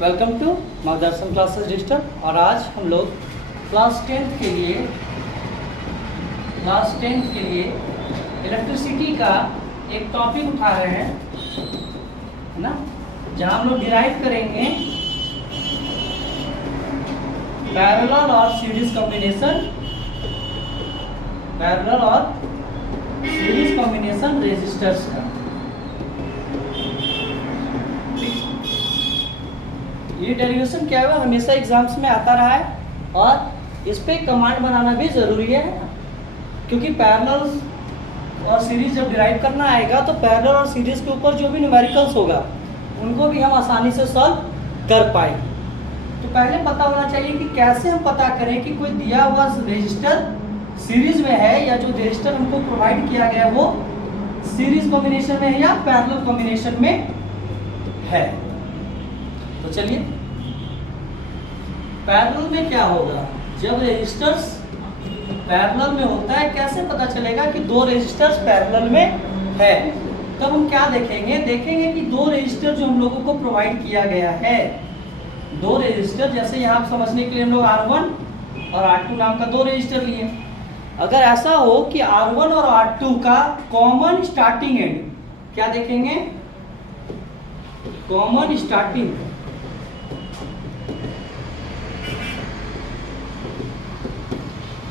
Welcome to मार्गदर्शन classes digital. और आज हम लोग क्लास टेंथ के लिए इलेक्ट्रिसिटी का एक टॉपिक उठा रहे हैं, है ना, जहां हम लोग डिराइव करेंगे पैरेलल और सीरीज कॉम्बिनेशन रेजिस्टर्स का। ये डेरिवेशन क्या हुआ, हमेशा एग्जाम्स में आता रहा है और इस पे कमांड बनाना भी ज़रूरी है, क्योंकि पैरेलल और सीरीज जब डिराइव करना आएगा तो पैरेलल और सीरीज के ऊपर जो भी न्यूमेरिकल्स होगा उनको भी हम आसानी से सॉल्व कर पाएंगे। तो पहले पता होना चाहिए कि कैसे हम पता करें कि कोई दिया हुआ रेजिस्टर सीरीज में है या जो रेजिस्टर हमको प्रोवाइड किया गया है वो सीरीज कॉम्बिनेशन में है या पैरेलल कॉम्बिनेशन में है। तो चलिए, पैरेलल में क्या होगा, जब रेजिस्टर्स पैरेलल में होता है कैसे पता चलेगा कि दो रेजिस्टर्स पैरेलल में है। तब हम क्या देखेंगे कि दो रेजिस्टर जो हम लोगों को प्रोवाइड किया गया है, दो रेजिस्टर, जैसे यहाँ समझने के लिए हम लोग R1 और R2 नाम का दो रेजिस्टर लिए। अगर ऐसा हो कि R1 और R2 का कॉमन स्टार्टिंग एंड, क्या देखेंगे, कॉमन स्टार्टिंग,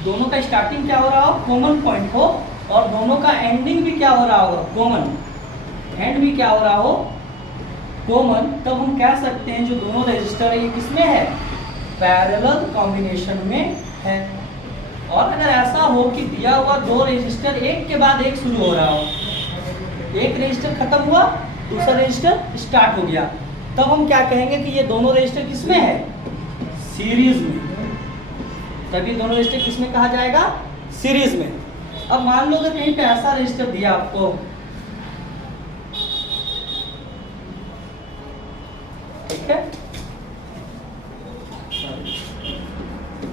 दोनों का स्टार्टिंग क्या हो रहा हो, कॉमन पॉइंट हो, और दोनों का एंडिंग भी क्या हो रहा होगा, कॉमन एंड भी क्या हो रहा हो, कॉमन। तब हम कह सकते हैं जो दोनों रेजिस्टर है ये किसमें है, पैरेलल कॉम्बिनेशन में है। और अगर ऐसा हो कि दिया हुआ दो रेजिस्टर एक के बाद एक शुरू हो रहा हो, एक रेजिस्टर खत्म हुआ दूसरा रेजिस्टर स्टार्ट हो गया, तब हम क्या कहेंगे कि ये दोनों रेजिस्टर किसमें है, सीरीज में। तभी दोनों रेजिस्टर किसमें कहा जाएगा, सीरीज में। अब मान लो अगर कहीं पे ऐसा रेजिस्टर दिया आपको, ठीक है,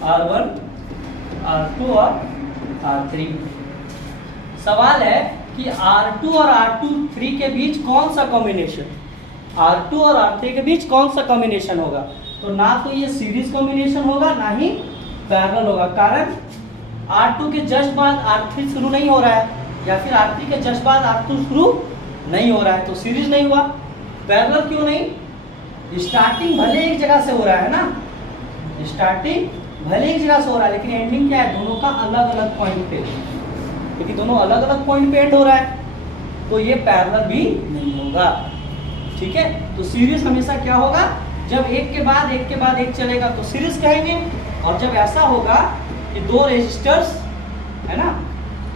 R1, R2 और R3। सवाल है कि R2 और R3 के बीच कौन सा कॉम्बिनेशन, R2 और R3 के बीच कौन सा कॉम्बिनेशन होगा। तो ना तो ये सीरीज कॉम्बिनेशन होगा ना ही पैरेलल होगा, कारण R2 के जस्ट बाद R3 शुरू नहीं हो रहा है, या फिर R3 के जस्ट बाद R2 शुरू नहीं हो रहा है, तो सीरीज नहीं हुआ। पैरेलल क्यों नहीं, स्टार्टिंग भले एक जगह से हो रहा है ना, स्टार्टिंग भले एक जगह से हो रहा है, लेकिन एंडिंग क्या है, दोनों का अलग अलग पॉइंट पे, क्योंकि दोनों अलग अलग पॉइंट पे एंड हो रहा है, तो ये पैरेलल भी नहीं होगा। ठीक है, तो सीरीज हमेशा क्या होगा, जब एक के बाद एक चलेगा तो सीरीज कहेंगे, और जब ऐसा होगा कि दो रेजिस्टर्स, है ना,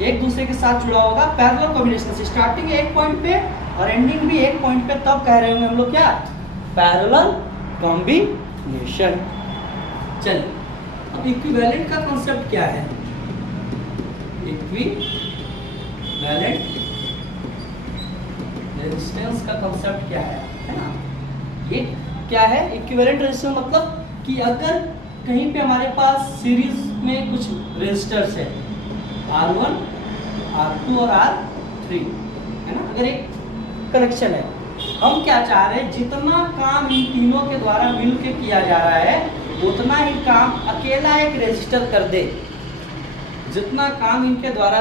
एक दूसरे के साथ जुड़ा होगा पैरेलल कॉम्बिनेशन से, स्टार्टिंग एक पॉइंट पे और एंडिंग भी एक पॉइंट पे, तब कह रहे होंगे हम लोग क्या, पैरेलल कॉम्बिनेशन। चलिए, अब इक्विवेलेंट का कॉन्सेप्ट क्या है, इक्विवेलेंट रेजिस्टेंस का कॉन्सेप्ट क्या है ना, ये क्या है, इक्विवेलेंट रेजिस्टेंस मतलब कि अगर कहीं पे हमारे पास सीरीज में कुछ रेजिस्टर्स है, R1, R2 और R3, है ना, अगर एक कनेक्शन है, हम क्या चाह रहे हैं, जितना काम इन तीनों के द्वारा मिलकर किया जा रहा है उतना ही काम अकेला एक रेजिस्टर कर दे। जितना काम इनके द्वारा,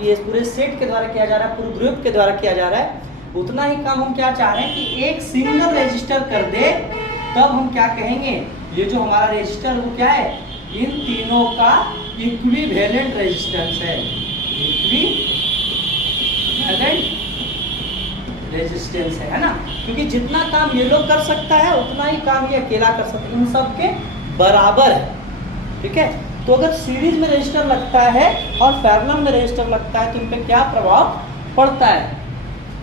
ये पूरे सेट के द्वारा किया जा रहा है, पूरे ग्रुप के द्वारा किया जा रहा है, उतना ही काम हम क्या चाह रहे हैं कि एक सिंगल रेजिस्टर कर दे। तब हम क्या कहेंगे, ये जो हमारा रेजिस्टर वो क्या है, इन तीनों का इक्विवेलेंट रेजिस्टेंस है, इक्विवेलेंट रेजिस्टेंस है ना, क्योंकि जितना काम ये लोग कर सकता है उतना ही काम ये अकेला कर सकता है, इन सब के बराबर है। ठीक है, तो अगर सीरीज में रेजिस्टर लगता है और पैरेलल में रेजिस्टर लगता है तो इन पे क्या प्रभाव पड़ता है।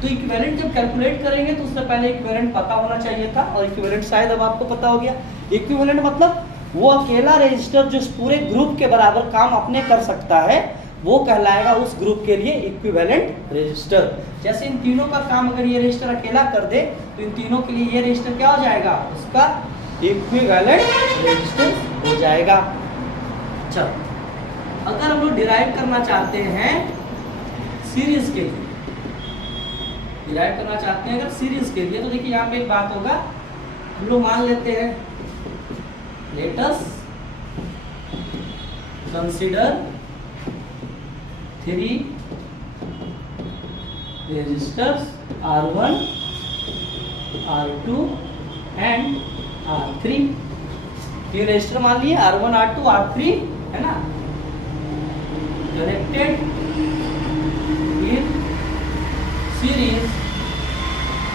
तो इक्विवेलेंट जब कैलकुलेट करेंगे तो उससे पहले इक्विवेलेंट पता होना चाहिए था, और इक्विवेलेंट शायद अब आपको पता हो गया। इक्विवेलेंट मतलब वो अकेला रेजिस्टर जो पूरे ग्रुप के बराबर काम अपने कर सकता है, वो कहलाएगा उस ग्रुप के लिए इक्विवेलेंट रेजिस्टर। जैसे इन तीनों का काम अगर ये रेजिस्टर अकेला कर दे तो इन तीनों के लिए ये रेजिस्टर क्या हो जाएगा, उसका इक्विवेलेंट रेजिस्टेंस हो जाएगा। चलो, अगर हम लोग डिराइव करना चाहते हैं सीरीज के लिए, डिराइव करना चाहते हैं अगर सीरीज के लिए, तो देखिए यहाँ पे एक बात होगा हम लोग मान लेते हैं, let us consider 3 resistors R1, R2 and R3। ये रजिस्टर मान लिए R1, R2, R3 है ना, connected in series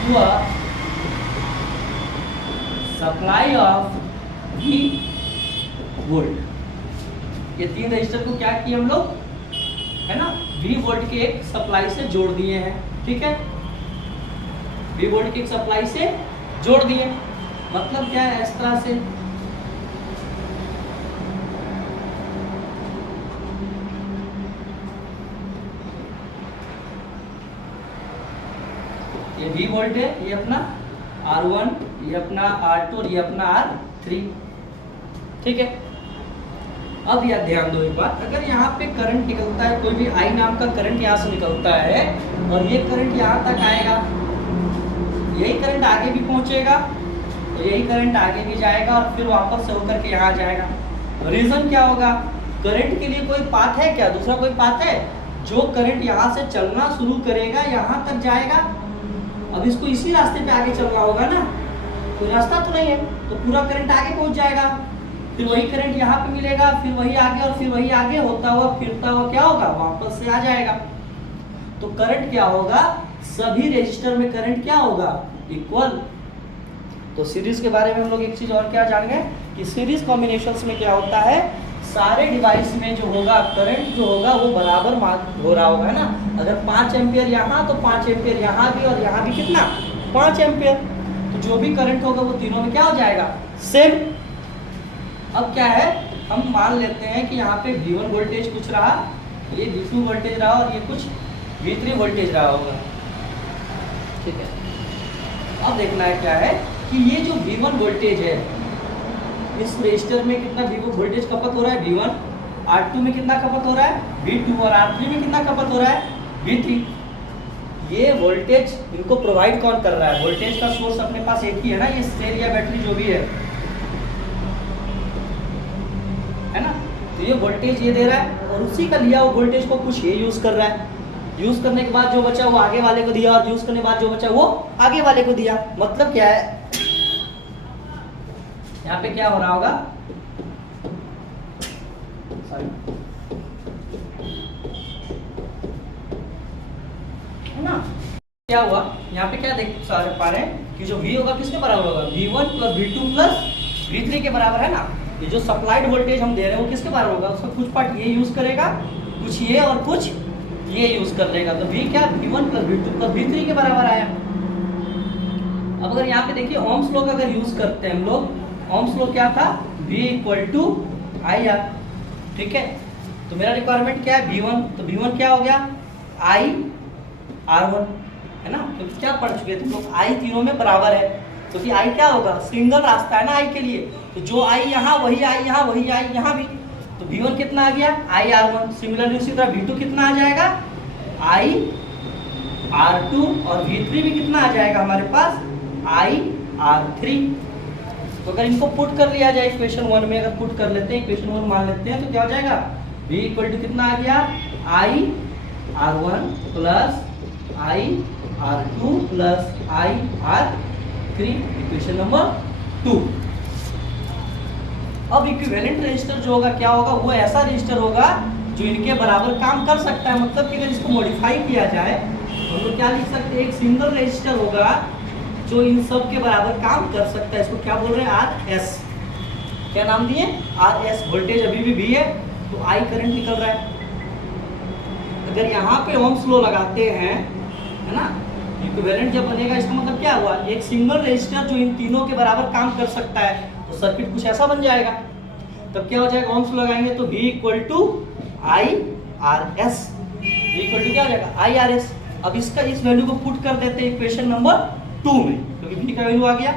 to a supply of V volt. ये 3 रजिस्टर को क्या किए हम लोग, है ना, V वोल्ट के एक सप्लाई से जोड़ दिए हैं। ठीक है, V वोल्ट की एक सप्लाई से जोड़ दिए, मतलब क्या है, इस तरह से ये V वोल्ट है, ये अपना R1, ये अपना R2 और ये अपना R3। ठीक है, अब यार ध्यान दो एक बात, अगर यहाँ पे करंट निकलता है, कोई भी I नाम का करंट यहाँ से निकलता है और ये करंट यहाँ तक आएगा, यही करंट आगे भी पहुंचेगा, तो यही करंट आगे भी जाएगा और फिर वापस से होकर के यहाँ जाएगा। रीजन क्या होगा, करंट के लिए कोई पाथ है क्या, दूसरा कोई पाथ है? जो करंट यहाँ से चलना शुरू करेगा यहाँ तक जाएगा, अब इसको इसी रास्ते पे आगे चलना होगा ना, कोई रास्ता तो नहीं है, तो पूरा करंट आगे पहुंच जाएगा, फिर वही करंट यहाँ पे मिलेगा, फिर वही आगे और फिर वही आगे होता हुआ फिरता हुआ क्या होगा, वापस से आ जाएगा। तो करंट क्या होगा, सभी रेजिस्टर में करंट क्या होगा, इक्वल। तो सीरीज के बारे में हम लोग एक चीज और क्या जानेंगे कि सीरीज कॉम्बिनेशंस में क्या होता है, सारे डिवाइस में जो होगा करंट जो होगा वो बराबर हो रहा होगा, है ना। अगर 5 एम्पियर यहाँ तो 5 एम्पियर यहाँ भी और यहाँ भी कितना, 5 एम्पियर, तो जो भी करंट होगा वो तीनों में क्या हो जाएगा, सेम। अब क्या है, हम मान लेते हैं कि यहाँ पे V1 वोल्टेज कुछ रहा, ये V2 वोल्टेज रहा और ये कुछ V3 वोल्टेज रहा होगा। ठीक है, अब देखना है क्या है कि ये जो V1 वोल्टेज है, इस रजिस्टर में कितना V1 वोल्टेज खपत हो रहा है, V1, R2 में कितना खपत हो रहा है, V2, और R3 में कितना खपत हो रहा है, V3। ये वोल्टेज इनको प्रोवाइड कौन कर रहा है, वोल्टेज का सोर्स अपने पास एक ही है ना, ये सेल या बैटरी जो भी है ना, तो ये वोल्टेज ये दे रहा है और उसी का लिया वो वोल्टेज को कुछ ये यूज कर रहा है, यूज करने के बाद जो बचा वो आगे वाले को दिया और यूज करने के बाद जो बचा वो आगे वाले को दिया। मतलब क्या है, यहाँ पे क्या हो रहा होगा, है ना, क्या हुआ यहाँ पे क्या देख पा रहे हैं कि जो V होगा किसके बराबर होगा, V1 plus V2 plus V3 के बराबर, है ना। ये जो सप्लाइड वोल्टेज हम दे रहे हैं वो किसके बराबर होगा, उसका कुछ पार्ट ये यूज करेगा, कुछ ये और कुछ ये यूज कर लेगा, तो V क्या, V1 plus V2 plus V3 के बराबर आया। अब अगर यहाँ पे देखिए ओम्स लॉ अगर यूज करते हैं हम लोग, ओम्स लॉ क्या था, V इक्वल टू IR। ठीक है, तो मेरा रिक्वायरमेंट क्या है, V1, तो V1 क्या हो गया, I R1, है ना, तो क्या पढ़ चुके थे लोग, I तीनों में बराबर है, तो कि I क्या होगा, सिंगल रास्ता है ना I के लिए, तो जो I यहाँ वही I यहाँ, वही I यहाँ भी, तो V1 कितना आ गया, I R1। सिमिलरली उसी तरह V2 कितना आ जाएगा, I R2, और V3 भी कितना आ जाएगा हमारे पास, I R3। तो अगर इनको पुट कर लिया जाए इक्वेशन 1 में, अगर पुट कर लेते हैं, इक्वेशन 1 मान लेते हैं, तो क्या हो जाएगा, V इक्वल टू कितना आ गया, I R1 plus I R2 plus I R3, equation number 2। अब इक्विवेलेंट रेजिस्टर जो होगा क्या होगा, वो ऐसा रेजिस्टर होगा जो इनके बराबर काम कर सकता है। मतलब कि अगर इसको मॉडिफाई किया जाए तो हम क्या लिख सकते हैं, एक सिंगल रेजिस्टर होगा जो इन सब के बराबर काम कर सकता है। इसको क्या बोल रहे हैं, RS। क्या नाम दिए, RS। वोल्टेज अभी भी V है तो I करंट निकल रहा है। अगर यहाँ पे ओम्स लॉ लगाते हैं, है ना, इक्विवेलेंट जब बनेगा इसका मतलब क्या हुआ, एक सिंगल रेजिस्टर जो इन तीनों के बराबर काम कर सकता है, तो सर्किट कुछ ऐसा बन जाएगा। तब क्या हो जाएगा, ओम्स लगाएंगे तो V equal to IRS। V equal to क्या हो जाएगा, IRS। अब इसका इस वैल्यू को पुट कर देते हैं इक्वेशन नंबर 2 में, क्योंकि V का वैल्यू आ गया,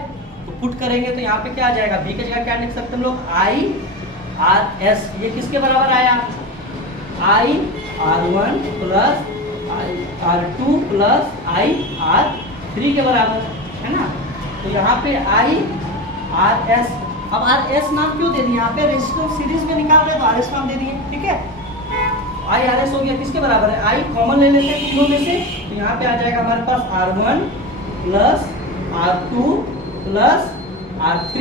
तो पुट करेंगे तो यहाँ पे क्या आ जाएगा, V की जगह क्या लिख सकते हैं हम लोग, IRS। ये किसके बराबर आया, IR1 plus IR2 plus IR3 के बराबर, है ना। तो यहाँ पे I आर एस। अब आर एस नाम क्यों दे दिए, यहाँ पे रेजिस्टेंस सीरीज में निकाल रहे हैं तो आर एस नाम दे दिए, ठीक है। आई आर एस हो गया, किसके बराबर है, आई कॉमन ले लेते हैं तीनों में से, तो यहाँ पे आ जाएगा हमारे पास R1 plus R2 plus R3,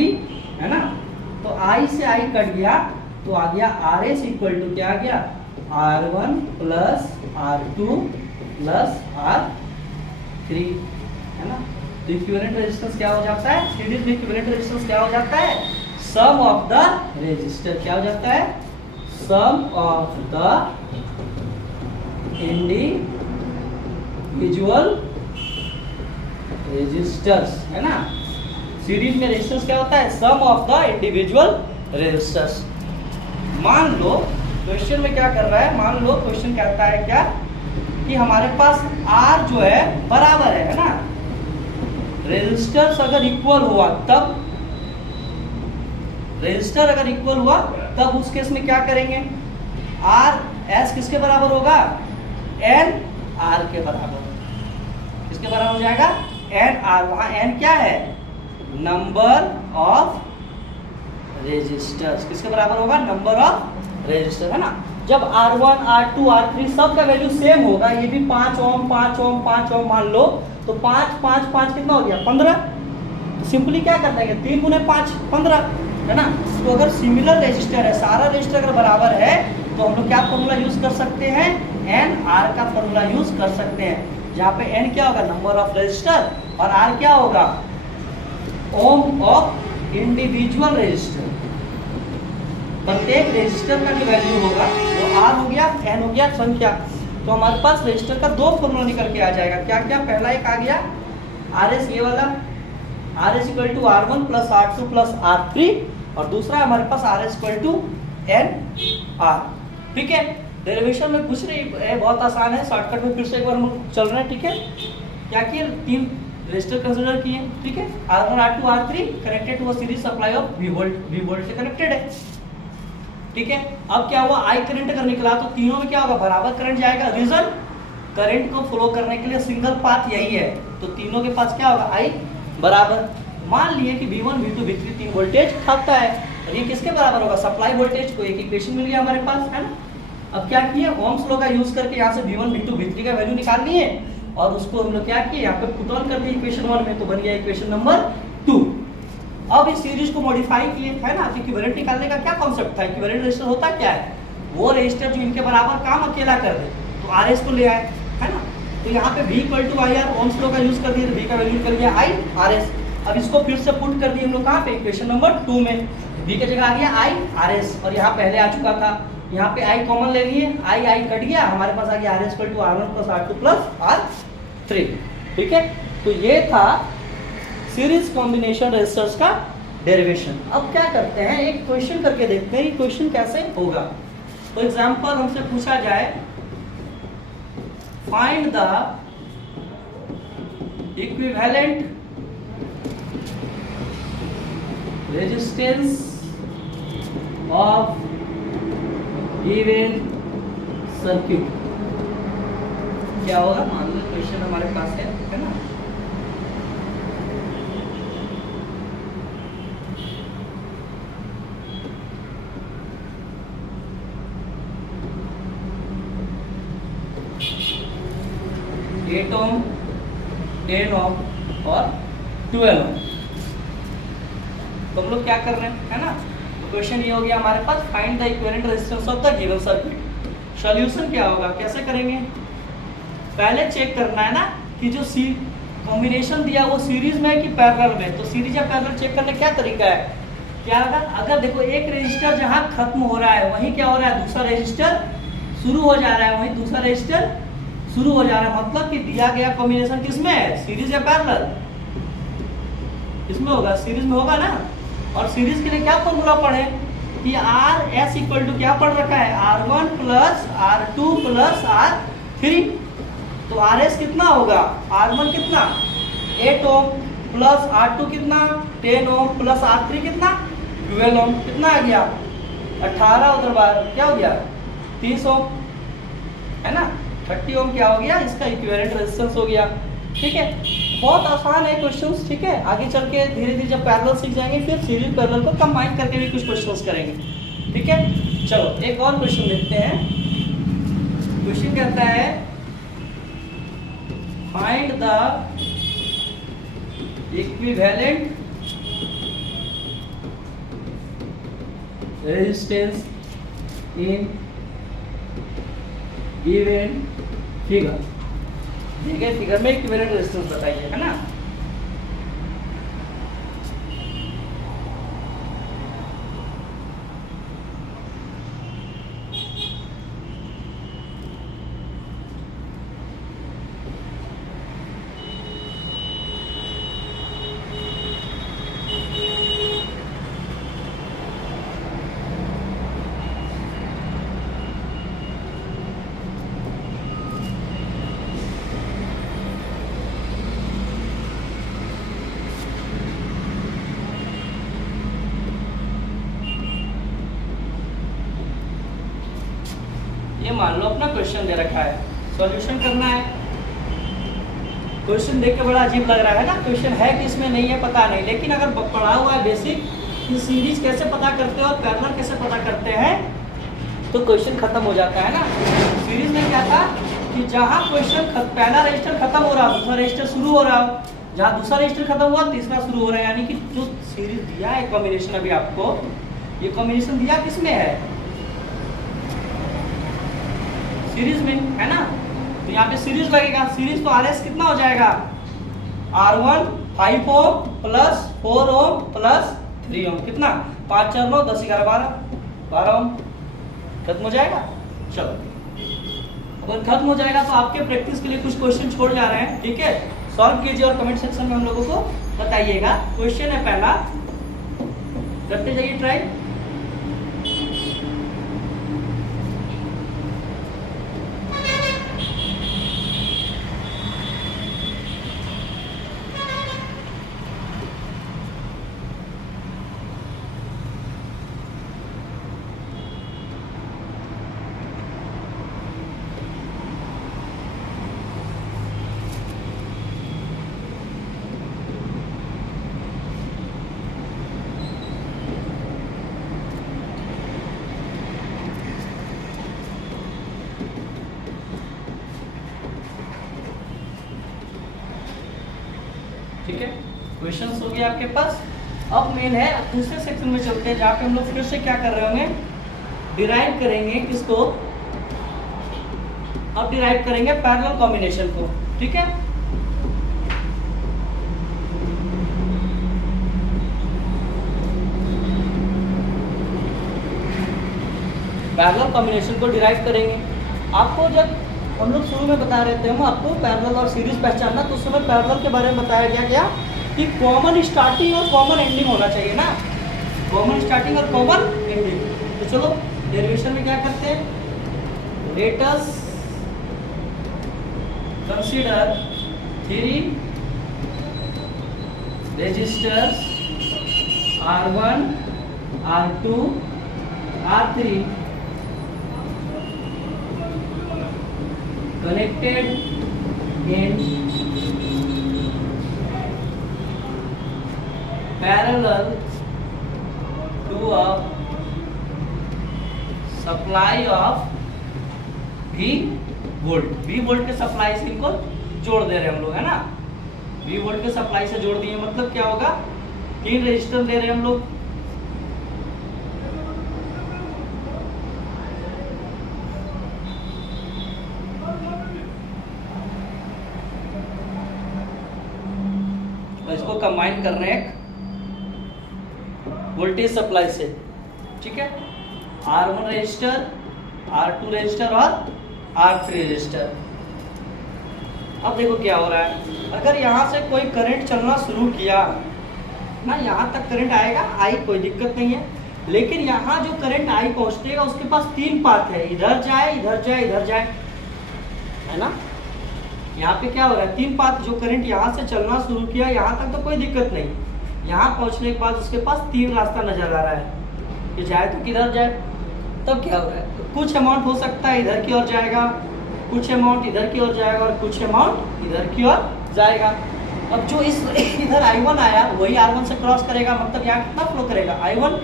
है ना। तो आई से आई कट गया तो आ गया आर एस इक्वल टू क्या आ गया, R1 plus R2 plus R3, है ना। तो इक्विवेलेंट रेजिस्टेंस क्या हो जाता है, सीरीज में इक्विवेलेंट रेजिस्टेंस क्या हो जाता है, सम ऑफ द रेजिस्टर, क्या हो जाता है, सम ऑफ द इंडिविजुअल रेजिस्टर्स, है ना। सीरीज में रेजिस्टेंस क्या होता है, सम ऑफ द इंडिविजुअल रेजिस्टर्स। मान लो क्वेश्चन में क्या कर रहा है, मान लो क्वेश्चन कहता है क्या कि हमारे पास R जो है बराबर है ना, रेजिस्टर्स अगर इक्वल हुआ तब, रेजिस्टर अगर इक्वल हुआ तब उस केस में क्या करेंगे, आर एस किसके बराबर होगा, एन आर के बराबर, किसके बराबर हो जाएगा, एन आर। वहां एन क्या है, नंबर ऑफ रेजिस्टर्स, किसके बराबर होगा, नंबर ऑफ रेजिस्टर, है ना। जब R1 R2 R3 सब का वैल्यू सेम होगा, ये भी 5 ओम 5 ओम 5 ओम मान लो, तो 5 5 5 कितना हो गया, 15। तो सिंपली क्या कर देंगे, 3 गुने 5 15, है ना। तो अगर सिमिलर रेजिस्टर है, सारा रेजिस्टर अगर बराबर है तो हम लोग क्या फॉर्मूला यूज कर सकते हैं, एन आर का फॉर्मूला यूज कर सकते हैं, जहाँ पे एन क्या होगा, नंबर ऑफ रेजिस्टर, और आर क्या होगा, ओम ऑफ इंडिविजुअल रेजिस्टर। प्रत्येक रेजिस्टर का जो वैल्यू होगा वो आर हो गया, एन हो गया संख्या। तो हमारे पास रेजिस्टर का दो फॉर्मूला निकल के आ जाएगा, क्या क्या, पहला एक आ गया आर एस, ये वाला R S equal to R1 plus R2 plus R3, और दूसरा हमारे पास R S equal to N R, ठीक है। डेरिवेशन में कुछ नहीं है, बहुत आसान है, शॉर्टकट में फिर से एक बार हम चल रहे हैं, ठीक है। क्या किए, 3 रेजिस्टर कंसीडर किए, ठीक है। R1 R2 R3 connected to a series supply of V volt से कनेक्टेड है, ठीक है। अब क्या हुआ, आई करंट अगर निकला तो तीनों में क्या होगा, बराबर करंट जाएगा। रीजन, करंट को फ्लो करने के लिए सिंगल पाथ यही है, तो तीनों के पास क्या होगा, आई बराबर। मान लिए कि V1 V2 V3 तीन वोल्टेज खाता है, और ये किसके बराबर होगा, सप्लाई वोल्टेज को। एक इक्वेशन मिल गया हमारे पास, है ना। अब क्या किए, ओम्स लॉ का यूज करके यहाँ से V1 V2 V3 का वैल्यू निकाल लिए, और उसको हम लोग क्या किए, यहाँ पे पुट ऑन कर दिए इक्वेशन 1 में, तो बन गया इक्वेशन नंबर 2। अब इस सीरीज को मॉडिफाई किए, है ना। तो इक्विवेलेंट निकालने का क्या कॉन्सेप्ट था, इक्विवेलेंट रेजिस्टर होता क्या है, वो रेजिस्टर जो इनके बराबर काम अकेला कर दे, तो आरएस को ले आए, है ना। तो यहाँ पे V equal to I R, ohms law का यूज कर दिए, V का वैल्यू निकल गया आई आर एस। अब इसको फिर से पुट कर दिए हम लोग कहाँ पे, इक्वेशन नंबर 2 में, V की जगह आ गया आई आर एस, और यहाँ पहले आ चुका था, यहाँ पे आई कॉमन ले लिए, आई आई कट गया, हमारे पास आ गया R S equal to R1 plus R2 plus R3, ठीक है। तो ये था सीरीज कॉम्बिनेशन रेजिस्टर्स का डेरिवेशन। अब क्या करते हैं, एक क्वेश्चन करके देखते हैं, क्वेश्चन कैसे होगा। तो एग्जांपल हमसे पूछा जाए, find the equivalent resistance of given circuit. क्या होगा, मान लो क्वेश्चन हमारे पास है ना। एट ओम, 10 ओम और 12 ओम। तो हम लोग क्या कर रहे हैं, है ना। तो क्वेश्चन ये हो गया हमारे पास, find the equivalent resistance of the given circuit. Solution क्या होगा, कैसे करेंगे, पहले चेक करना है ना कि जो कॉम्बिनेशन दिया वो सीरीज में है कि पैरेलल में। तो सीरीज या पैरेलल चेक करने क्या तरीका है, क्या अगर देखो एक रेजिस्टर जहां खत्म हो रहा है वहीं क्या हो रहा है, दूसरा रेजिस्टर शुरू हो जा रहा है, वहीं दूसरा रेजिस्टर शुरू हो जा रहा है। मतलब कि दिया गया कॉम्बिनेशन किसमें है, सीरीज या पैरेलल, किसमें होगा, सीरीज में होगा ना। और सीरीज के लिए क्या फॉर्मूला पढ़े कि आर एस इक्वल टू क्या पढ़ रखा है, R1 plus R2 plus R3। तो आर एस कितना होगा, R1 कितना 8 ओम प्लस R2 कितना 10 ओम प्लस R3 कितना 12 ओम, कितना आ गया 18, उधर बार क्या हो गया 30 ओम, है ना। 30 ओम क्या हो गया, इसका इक्विवेलेंट रेजिस्टेंस हो गया। ठीक है, बहुत आसान है क्वेश्चंस। ठीक है, आगे चल के धीरे धीरे जब पैरेलल सीख जाएंगे फिर सीरीज पैरेलल को कंबाइन करके भी कुछ क्वेश्चंस करेंगे। ठीक है, चलो एक और क्वेश्चन देखते हैं। क्वेश्चन कहता है find the equivalent resistance in given figure. ठीक है, फिगर में इक्विवेलेंट रेजिस्टेंस बताइए, है ना। ये मान लो अपना क्वेश्चन दे रखा है, सॉल्यूशन करना है। क्वेश्चन देख के बड़ा अजीब लग रहा है ना, क्वेश्चन है कि इसमें नहीं है पता नहीं, लेकिन अगर पढ़ा हुआ है बेसिक कि सीरीज कैसे पता करते हैं और पैरेलल कैसे पता करते हैं तो क्वेश्चन खत्म हो जाता है ना। सीरीज में क्या था कि जहाँ क्वेश्चन पहला रजिस्टर खत्म हो रहा हो दूसरा रजिस्टर शुरू हो रहा हो, जहाँ दूसरा रजिस्टर खत्म हुआ तीसरा शुरू हो रहा है। यानी कि जो सीरीज दिया है कॉम्बिनेशन अभी आपको, ये कॉम्बिनेशन दिया किसमें है, सीरीज में, है ना। तो यहाँ पे सीरीज लगेगा, सीरीज तो RS कितना हो जाएगा, R1 5 ohm plus 4 ohm plus 3 ओम, कितना 5 4 9 10 11 12 ओम, खत्म हो जाएगा। चलो अगर खत्म हो जाएगा तो आपके प्रैक्टिस के लिए कुछ क्वेश्चन छोड़ जा रहे हैं। ठीक है, सॉल्व कीजिए और कमेंट सेक्शन में हम लोगों को बताइएगा। क्वेश्चन है पहला, करते जाइए ट्राई। ठीक है, क्वेश्चंस हो गए आपके पास। अब मेन है दूसरे सेक्शन में चलते हैं जहाँ पे हम लोग फिर से क्या कर रहे होंगे, डिराइव करेंगे किसको, अब डिराइव करेंगे पैरेलल कॉम्बिनेशन को। ठीक है, पैरेलल कॉम्बिनेशन को डिराइव करेंगे। आपको जब हम लोग शुरू में बता रहे थे हम आपको पैरेलल और सीरीज पहचानना, तो उस समय पैरेलल के बारे में बताया गया कि कॉमन स्टार्टिंग और कॉमन एंडिंग होना चाहिए ना, कॉमन स्टार्टिंग और कॉमन एंडिंग। तो चलो डेरिवेशन में क्या करते हैं, let us consider 3 resistors R1 R2 R3 connected in parallel to a supply of V volt. V volt के सप्लाई से इनको जोड़ दे रहे हैं हम लोग, है ना। V वोल्ट के सप्लाई से जोड़ दिए, मतलब क्या होगा, 3 रेजिस्टर दे रहे हैं हम लोग। इसको कंबाइन कर रहे हैं वोल्टेज सप्लाई से। ठीक है, R1 रजिस्टर, R2 रजिस्टर और R3 रजिस्टर। अब देखो क्या हो रहा है, अगर यहाँ से कोई करंट चलना शुरू किया ना, यहाँ तक करंट आएगा, आई कोई दिक्कत नहीं है, लेकिन यहाँ जो करंट आई पहुँचतेगा उसके पास 3 पाथ है, इधर जाए इधर जाए इधर जाए, है ना। यहाँ पे क्या हो रहा है, 3 पाथ, जो करंट यहाँ से चलना शुरू किया यहाँ तक तो कोई दिक्कत नहीं, यहाँ पहुँचने के बाद उसके पास 3 रास्ता नजर आ रहा है कि जाए तो किधर जाए। तब क्या हो रहा है, तो कुछ अमाउंट हो सकता है इधर की ओर जाएगा, कुछ अमाउंट इधर की ओर जाएगा और कुछ अमाउंट इधर की ओर जाएगा। अब जो इस इधर I1 आया वही R1 से क्रॉस करेगा, मतलब यहाँ कितना फ्लो करेगा I1,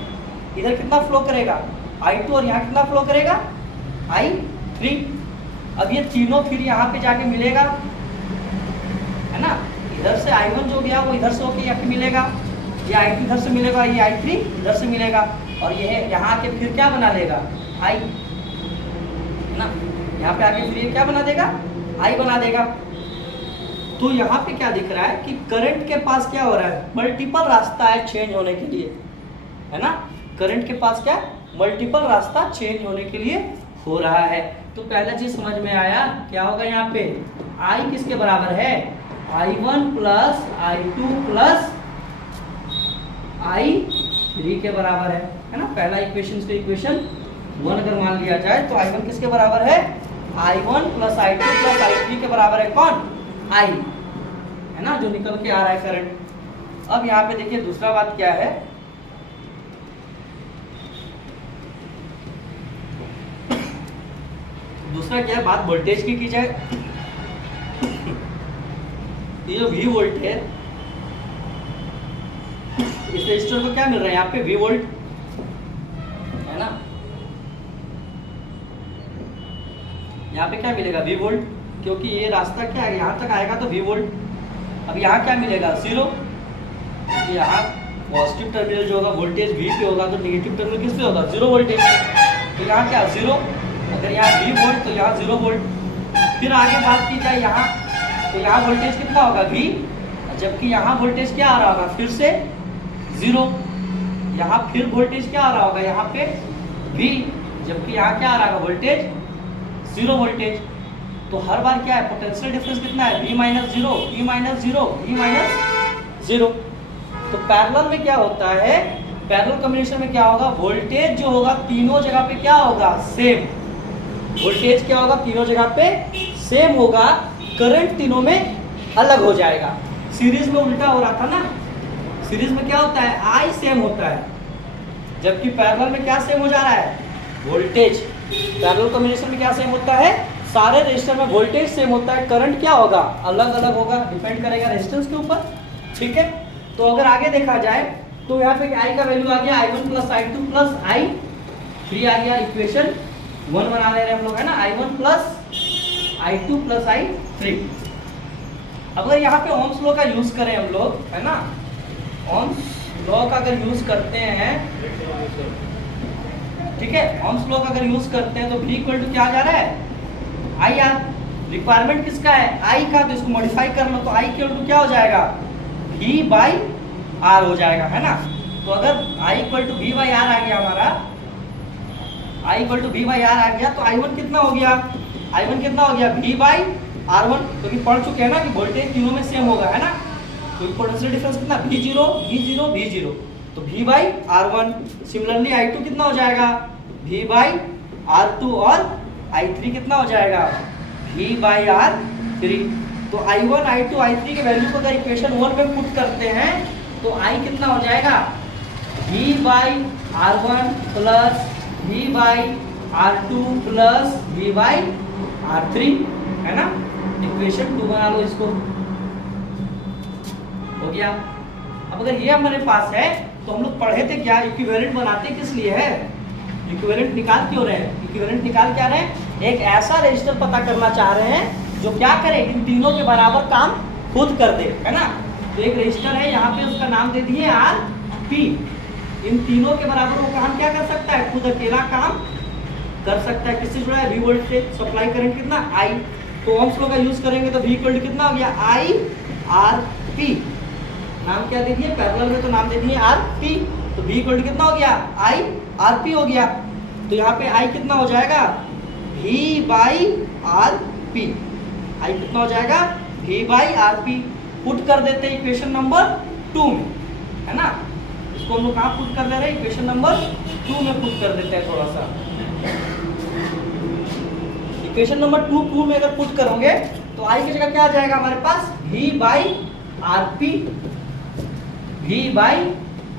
इधर कितना फ्लो करेगा I2 और यहाँ कितना फ्लो करेगा I3। अब ये तीनों फिर यहाँ पे जाके मिलेगा, है ना। इधर से I1 जो गया वो इधर से होके यहाँ पे मिलेगा, ये I2 इधर से मिलेगा, ये I3 इधर से मिलेगा, और ये यहाँ आके फिर क्या बना लेगा I, है ना। यहाँ पे आके फिर ये क्या बना देगा I बना देगा। तो यहाँ पे क्या दिख रहा है कि करंट के पास क्या हो रहा है, मल्टीपल रास्ता है चेंज होने के लिए, है ना। करंट के पास क्या मल्टीपल रास्ता चेंज होने के लिए हो रहा है। तो पहला चीज समझ में आया, क्या होगा यहाँ पे I किसके बराबर है I1 plus I2 plus I3 के बराबर है ना। पहला इक्वेशन को इक्वेशन 1 अगर मान लिया जाए तो I1 किसके बराबर है I1 plus I2 plus I3 के बराबर है कौन I, है ना, जो निकल के आ रहा है करंट। अब यहाँ पे देखिए दूसरा बात क्या है, दूसरा क्या है, बात वोल्टेज की जाए। ये जो V वोल्ट है, इस रेजिस्टर को क्या मिल रहा है यहाँ पे V वोल्ट, है ना। यहाँ पे क्या मिलेगा V वोल्ट, क्योंकि ये रास्ता क्या है यहाँ तक आएगा तो V वोल्ट। अब यहाँ क्या मिलेगा 0, यहाँ पॉजिटिव टर्मिनल जो होगा वोल्टेज V पे होगा, तो नेगेटिव टर्मिनल किस पे होगा 0 वोल्टेज। तो यहाँ क्या 0, अगर यहाँ V वोल्ट तो यहाँ 0 वोल्ट। फिर आगे बात की जाए यहाँ, तो यहाँ वोल्टेज कितना होगा V, जबकि यहाँ वोल्टेज क्या आ रहा होगा फिर से 0। यहाँ फिर वोल्टेज क्या आ रहा होगा यहाँ पे V, जबकि यहाँ क्या आ रहा होगा वोल्टेज 0 वोल्टेज। तो हर बार क्या है पोटेंशियल डिफरेंस कितना है V minus 0, V minus 0, V minus 0। तो पैरेलल में क्या होता है, पैरेलल कॉम्बिनेशन में क्या होगा, वोल्टेज जो होगा तीनों जगह पे क्या होगा सेम, वोल्टेज क्या होगा तीनों जगह पे सेम होगा, करंट तीनों में अलग हो जाएगा। सीरीज में उल्टा हो रहा था ना, सीरीज में क्या होता है I सेम होता है, जबकि पैरेलल में क्या सेम हो जा रहा है वोल्टेज। पैरेलल कॉम्बिनेशन में क्या सेम होता है, सारे रेजिस्टर में वोल्टेज सेम होता है, करंट क्या होगा अलग अलग होगा, डिपेंड करेगा रेजिस्टेंस के ऊपर, ठीक है। तो अगर आगे देखा जाए तो यहाँ पे I का वैल्यू आ गया I1 plus I2 plus I3 आ गया, इक्वेशन 1 बना ले रहे हैं हम लोग, है ना। I1 plus I2 plus I3। अगर यहाँ पे ओम्स लॉ का यूज करें हम लोग, है ना, ओम्स लॉ का अगर यूज करते हैं, ठीक है, ओम्स लॉ का अगर यूज करते हैं तो V इक्वल टू क्या आ जा रहा है IR। रिक्वायरमेंट किसका है I का, तो इसको मॉडिफाई कर लो तो I इक्वल टू क्या हो जाएगा V बाई R हो जाएगा, है ना। तो अगर I equal to V by R आ गया हमारा, I equal to V by R आ गया, तो I1 कितना हो गया, I1 कितना हो गया V बाई R1, क्योंकि पढ़ चुके हैं ना कि वोल्टेज तीनों में सेम होगा, है ना। तो पोटेंशियल डिफरेंस कितना V0 V0 V0, तो V by R1। Similarly I2 कितना हो जाएगा V बाई R2, और I3 कितना हो जाएगा V बाई R3। तो I1 I2 I3 के वैल्यू को अगर इक्वेशन 1 में पुट करते हैं तो I कितना हो जाएगा V by R1 plus V by R2 plus V by R3, है ना। इक्वेशन 2 बना लो इसको, हो गया। अब अगर ये हमारे पास है तो हम लोग पढ़े थे क्या, इक्विवेलेंट बनाते किस लिए है, इक्विवेलेंट निकाल क्यों रहे हैं, इक्विवेलेंट निकाल क्या रहे हैं, एक ऐसा रजिस्टर पता करना चाह रहे हैं जो क्या करे इन तीनों के बराबर काम खुद कर दे, है ना। तो एक रजिस्टर है यहाँ पे, उसका नाम दे दिए RP। इन तीनों के बराबर वो काम क्या कर सकता है, खुद अकेला काम कर सकता है। किससे जुड़ा है V वोल्ट से, सप्लाई करंट कितना I। तो ओम्स लॉ का यूज करेंगे तो V इक्वल टू कितना हो गया IRP। नाम क्या दे दिए पैरेलल में, तो नाम दे दिए RP, तो V इक्वल टू कितना हो गया IRP हो गया। तो यहाँ पे I कितना हो जाएगा V बाई RP, I कितना हो जाएगा V बाई RP। पुट कर देते हैं इक्वेशन नंबर 2 में, है ना। इसको हम लोग कहाँ पुट कर दे रहे हैं, इक्वेशन नंबर 2 में पुट कर देते हैं। थोड़ा सा इक्वेशन नंबर 2 में अगर पुट करोगे तो I की जगह क्या आ जाएगा हमारे पास V by RP, V by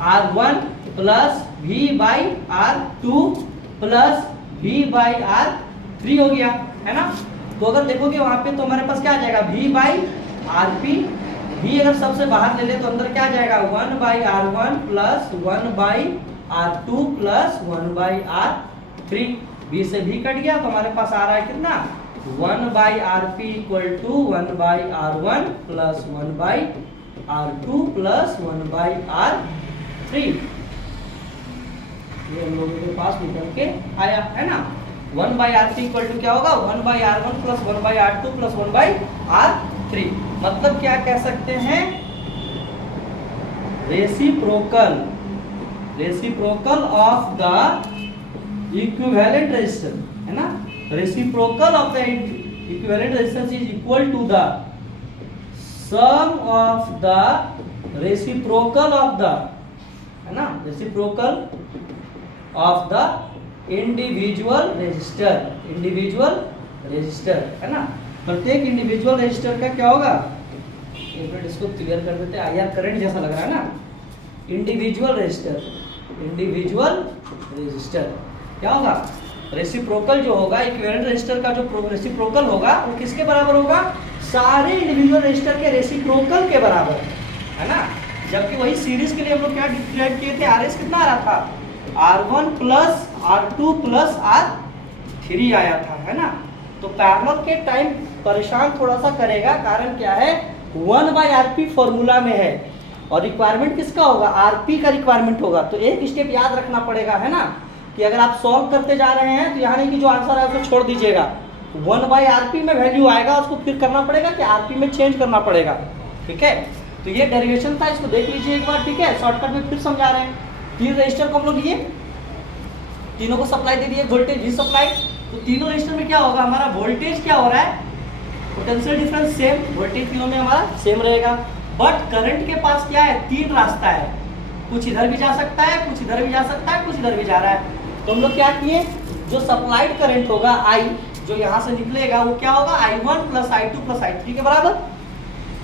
R1 plus V by R2 plus V by R3 हो गया, है ना। तो अगर देखोगे वहां पे तो हमारे पास क्या आ जाएगा V बाई आर पी भी अगर सबसे बाहर ले ले तो अंदर क्या आ जाएगा 1/r1 plus 1/r2 plus 1/r3। B से भी कट गया तो हमारे पास आ रहा है कितना 1/rp equal to 1/r1 plus 1/r2 plus 1/r3। ये हम लोगों के पास निकल के आया है ना। 1/rp इक्वल टू क्या होगा 1/r1 plus 1/r2 plus 1/r3। मतलब क्या कह सकते हैं reciprocal of the equivalent resistance है ना। Reciprocal of the equivalent resistance is equal to the sum of the reciprocal of the है ना reciprocal of the individual resistor है ना। प्रत्येक इंडिविजुअल रेजिस्टर का क्या होगा एक मिनट इसको क्लियर कर देते हैं यार करंट जैसा लग रहा है ना। इंडिविजुअल रेजिस्टर क्या होगा रेसिप्रोकल जो होगा इक्विवेलेंट रेजिस्टर का जो रेसिप्रोकल होगा वो किसके बराबर होगा सारे इंडिविजुअल रेजिस्टर के रेसिप्रोकल के बराबर है ना। जबकि वही सीरीज के लिए हम लोग क्या डिराइव किए थे आरएस कितना आ रहा था R1 plus R2 plus R3 आया था है ना। तो पैरेलल के टाइम परेशान थोड़ा सा करेगा कारण क्या है 1/rp फॉर्मूला में है और रिक्वायरमेंट किसका होगा rp का रिक्वायरमेंट होगा। तो एक स्टेप याद रखना पड़ेगा है ना कि अगर आप सॉल्व करते जा रहे हैं तो यहाँ नहीं कि जो आंसर है उसको छोड़ दीजिएगा 1/rp में वैल्यू आएगा उसको फिर करना पड़ेगा कि rp में चेंज करना पड़ेगा। ठीक है तो ये डेरिवेशन था इसको देख लीजिए एक बार। ठीक है शॉर्टकट में फिर समझा रहे हैं। 3 रजिस्टर को हम लोग लिए तीनों को सप्लाई दे दिए वोल्टेज भी सप्लाई। तो तीनों रजिस्टर में क्या होगा हमारा वोल्टेज क्या हो रहा है पोटेंशियल डिफरेंस सेम वोल्टेज तीनों में हमारा सेम रहेगा। बट करंट के पास क्या है 3 रास्ता है कुछ इधर भी जा सकता है कुछ इधर भी जा सकता है कुछ इधर भी जा रहा है। तो हम लोग क्या किए जो सप्लाइड करंट होगा I जो यहाँ से निकलेगा वो क्या होगा I1 plus I2 plus I3 के बराबर।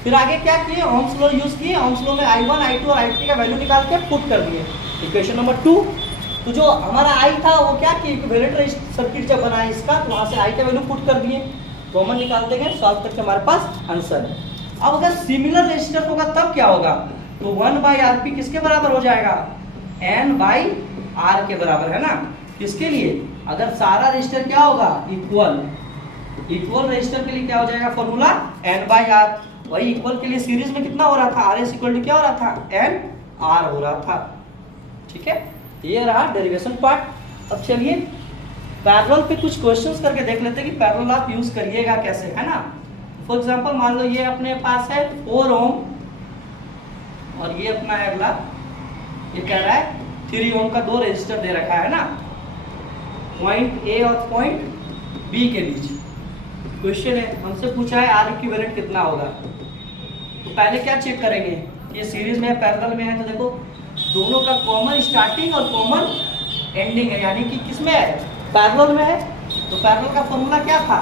फिर आगे क्या किए ओम्स लॉ यूज किए ओम्स लॉ में I1 I2 और I3 का वैल्यू निकाल के पुट कर दिए इक्वेशन नंबर 2। तो जो हमारा I था वो क्या किए इक्विवेलेंट सर्किट जब बनाए इसका तो वहां से I का वैल्यू पुट कर दिए कॉमन निकाल देंगे सॉल्व करके हमारे पास आंसर है। अब अगर सिमिलर रेजिस्टर होगा तब क्या होगा तो 1/rp किसके बराबर हो जाएगा n/r के बराबर है ना। किसके लिए अगर सारा रेजिस्टर क्या होगा इक्वल रेजिस्टर के लिए क्या हो जाएगा फॉर्मूला n/r। वही इक्वल के लिए सीरीज में कितना हो रहा था RS इक्वल टू क्या हो रहा था n/r हो रहा था। ठीक है ये रहा डेरिवेशन पार्ट। अब चलिए पैरेलल पे कुछ क्वेश्चंस करके देख लेते हैं कि पैरेलल आप यूज करिएगा कैसे है ना। फॉर एग्जांपल मान लो ये अपने पास है 4 ओम और ये अपना है अगला ये कह रहा है 3 ओम का 2 रेजिस्टर दे रखा है ना पॉइंट A और पॉइंट B के बीच। क्वेश्चन है हमसे पूछा है R इक्विवेलेंट कितना होगा। तो पहले क्या चेक करेंगे ये सीरीज में पैरेलल में है तो देखो दोनों का कॉमन स्टार्टिंग और कॉमन एंडिंग है यानी कि किसमें है पैरेलल में है। तो पैरेलल का फॉर्मूला क्या था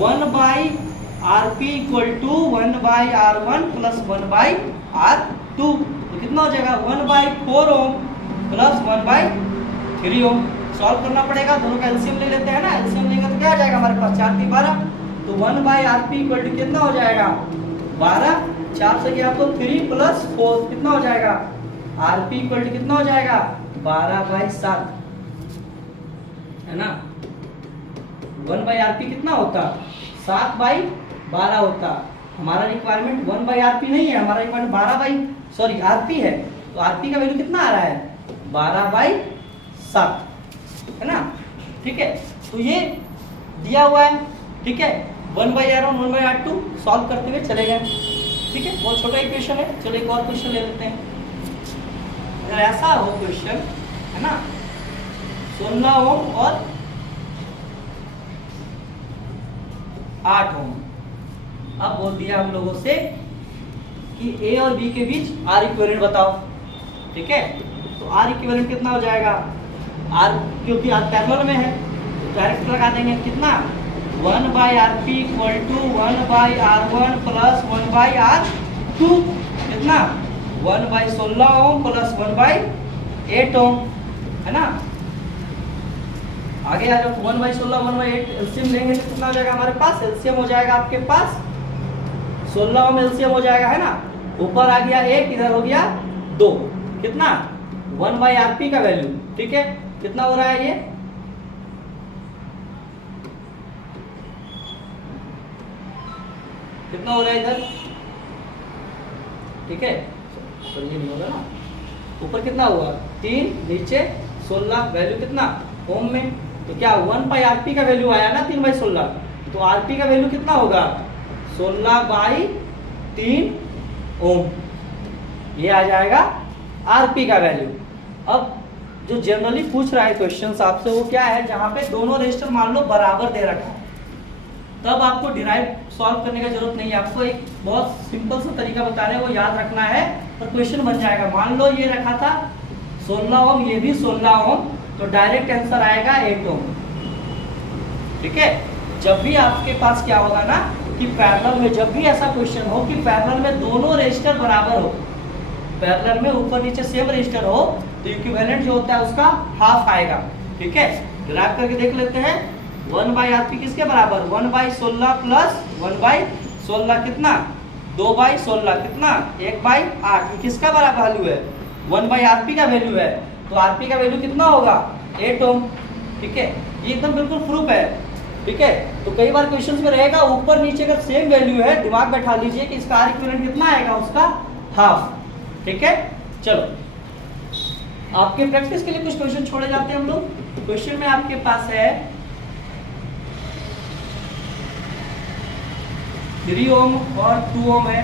1/rp equal to 1/r1 plus 1/r2। तो कितना हो जाएगा 1/4 ओम प्लस 1/3 ओम। सॉल्व करना पड़ेगा दोनों का एलसीएम ले लेते हैं ना। एलसीएम लेंगे तो क्या आ जाएगा हमारे पास 4 3 12। तो 1/rp इक्वल टू कितना हो जाएगा 12 4 से गया तो 3 प्लस 4 कितना हो जाएगा rp इक्वल टू कितना हो जाएगा 12/7 है ना। 1/rp कितना होता 7/12 होता। हमारा रिक्वायरमेंट 1/rp नहीं है हमारा रिक्वायरमेंट rp है। तो rp का वैल्यू कितना आ रहा है 12/7 है ना। ठीक है तो ये दिया हुआ है। ठीक है 1/r1 1/r2 सॉल्व करते हुए चले गए। ठीक है बहुत छोटा इक्वेशन है। चलो एक और क्वेश्चन ले लेते हैं। अगर ऐसा हो क्वेश्चन है ना 16 ओम और 8 ओम। अब बोल दिया हम लोगों से कि A और B के बीच R इक्विवेलेंट बताओ। ठीक है तो R इक्विवेलेंट कितना हो जाएगा R क्योंकि R पैरेलल में है तो डायरेक्ट लगा देंगे कितना 1/rp equal to 1/r1 plus 1/r2 कितना 1/16 ओम प्लस 1/8 ओम है ना। आगे आ जाओ 1/16 1/8 एलसीएम लेंगे तो कितना हो जाएगा हमारे पास एलसीएम हो जाएगा आपके पास 16 ओम एलसीएम हो जाएगा, है ना। ऊपर आ गया 1, इधर हो गया 2, कितना 1/RP का वैल्यू, ठीक है। कितना हो रहा है ये, कितना हो रहा है इधर, ठीक है। तो ये नहीं होगा ना, ऊपर कितना हुआ 3, नीचे 16, वैल्यू कितना ओम में, तो क्या 1/RP का वैल्यू आया ना 3/16, तो RP का वैल्यू कितना होगा 16/3 ओम, ये आ जाएगा RP का वैल्यू। अब जो जनरली पूछ रहा है क्वेश्चन आपसे वो क्या है, जहां पे दोनों रेजिस्टर मान लो बराबर दे रखा है, तब आपको डिराइव सॉल्व करने का जरूरत नहीं है। आपको एक बहुत सिंपल सा तरीका बता रहे हैं, वो याद रखना है और क्वेश्चन बन जाएगा। मान लो ये रखा था 16 ओम, ये भी 16 ओम, तो डायरेक्ट आंसर आएगा 8 ओम, ठीक है। जब भी आपके पास क्या होगा ना कि पैरेलल में, जब भी ऐसा क्वेश्चन हो कि पैरेलल में दोनों रेजिस्टर बराबर हो, पैरेलल में ऊपर नीचे सेम रेजिस्टर हो, तो इक्विवेलेंट जो होता है उसका हाफ आएगा, ठीक है। डिराइव करके देख लेते हैं। 1/RP किसके बराबर, 1/16 प्लस 1/16 कितना 2/16 कितना 1/8, ये किसका बराबर वैल्यू है 1/RP का वैल्यू है, तो RP का वैल्यू कितना होगा 8 ओम, ठीक है। ये एकदम बिल्कुल प्रूफ है, ठीक है। तो कई बार क्वेश्चंस में रहेगा ऊपर नीचे अगर सेम वैल्यू है, दिमाग बैठा लीजिए कि इसका R इक्विवेलेंट कितना आएगा, उसका हाफ, ठीक है। चलो आपके प्रैक्टिस के लिए कुछ क्वेश्चन छोड़े जाते हैं हम लोग। क्वेश्चन में आपके पास है 3 ओम और 2 ओम है,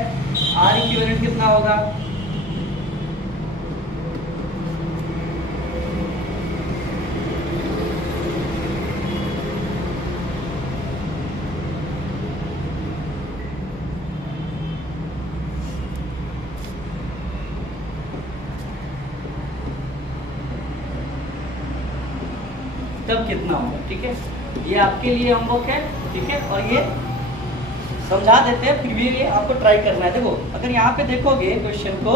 R इक्विवेलेंट कितना होगा, तब कितना होगा, ठीक है। ये आपके लिए होमवर्क है, ठीक है। और ये समझा देते हैं, फिर भी ये आपको ट्राई करना है। देखो अगर यहाँ पे देखोगे क्वेश्चन को,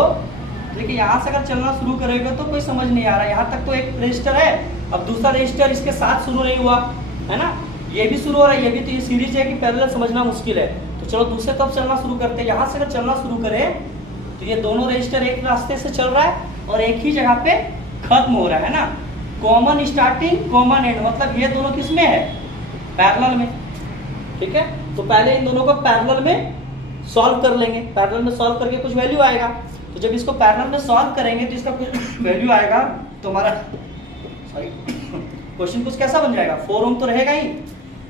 देखिए यहाँ से अगर चलना शुरू करेगा तो कोई समझ नहीं आ रहा। यहाँ तक तो एक रजिस्टर है, अब दूसरा रजिस्टर इसके साथ शुरू नहीं हुआ है ना, ये भी शुरू हो रहा है, ये भी, तो ये सीरीज है कि पैरेलल समझना मुश्किल है। तो चलो दूसरे तब चलना शुरू करते हैं। यहाँ से अगर चलना शुरू करें तो ये दोनों रजिस्टर एक रास्ते से चल रहा है और एक ही जगह पे खत्म हो रहा है ना। कॉमन स्टार्टिंग कॉमन एंड, मतलब ये दोनों किस में है पैरेलल में, ठीक है। तो पहले इन दोनों को पैरेलल में सॉल्व कर लेंगे, पैरेलल में सॉल्व करके कुछ वैल्यू आएगा। तो जब इसको पैरेलल में सॉल्व करेंगे तो इसका कुछ वैल्यू आएगा, तो हमारा सॉरी क्वेश्चन कुछ कैसा बन जाएगा, 4 ओम तो रहेगा ही,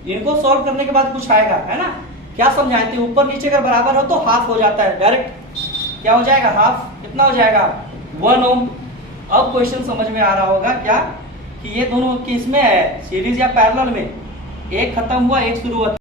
इनको सॉल्व करने के बाद कुछ आएगा, है ना। क्या समझाए थे, ऊपर नीचे अगर बराबर हो तो हाफ हो जाता है, डायरेक्ट क्या हो जाएगा हाफ, कितना हो जाएगा 1 ओम। अब क्वेश्चन समझ में आ रहा होगा क्या कि ये दोनों किस में है, सीरीज या पैरेलल में, एक खत्म हुआ एक शुरू हुआ।